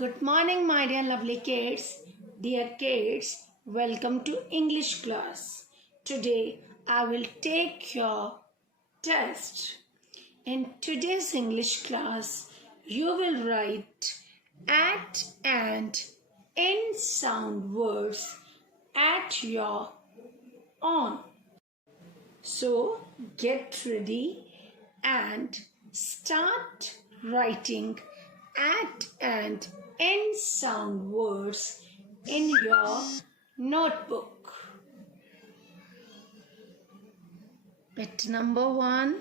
Good morning, my dear lovely kids. Dear kids, welcome to English class. Today, I will take your test. In today's English class, you will write at and in sound words at your own. So, get ready and start writing at and end sound words in your notebook. Bit number 1,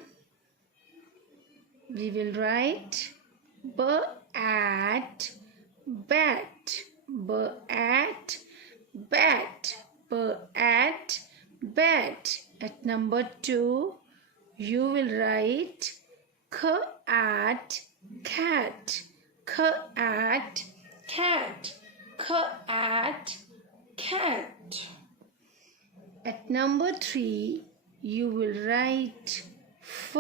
we will write b at bat, b at bat, b at bat. At number 2, you will write k at cat, k at cat, k at cat. At number 3, you will write f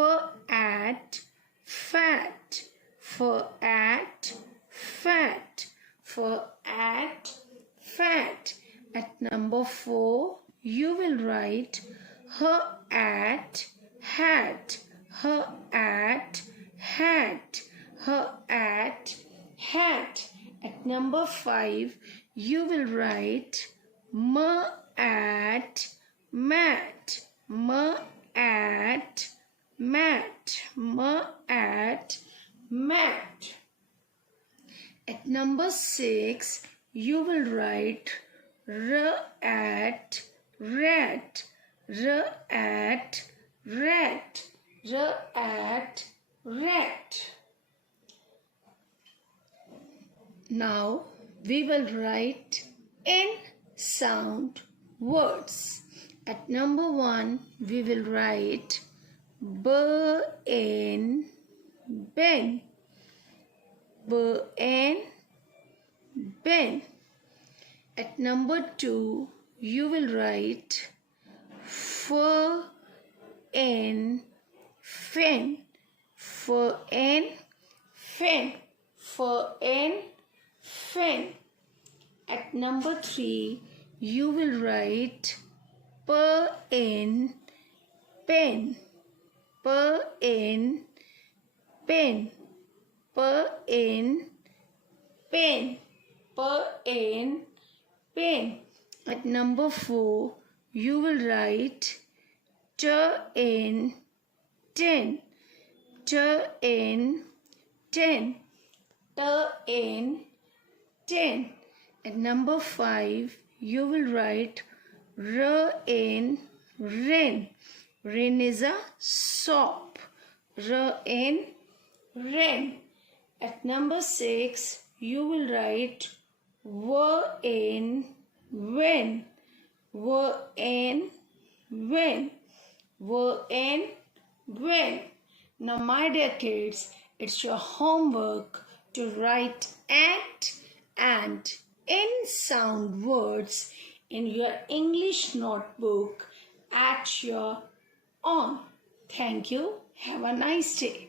at fat, f at fat, f at fat. At number 4, you will write h at hat, h at hat, h at hat. At number 5, you will write m at mat, m at mat, m at mat. At number 6, you will write r at rat, r at rat, r at rat. Now we will write in sound words. At number 1, we will write b in bin, b in bin. At number 2, you will write f in fin, f in fin, f in fin. At number 3, you will write p in pen, p in pen, p in pen, p in pen. At number 4, you will write t in tin, t in tin, t in tin. At number 5, you will write r in rain. Rain is a soap. R in rain. At number 6, you will write w in win, w in win, w in win. Now, my dear kids, it's your homework to write at and in sound words in your English notebook at your own. Thank you. Have a nice day.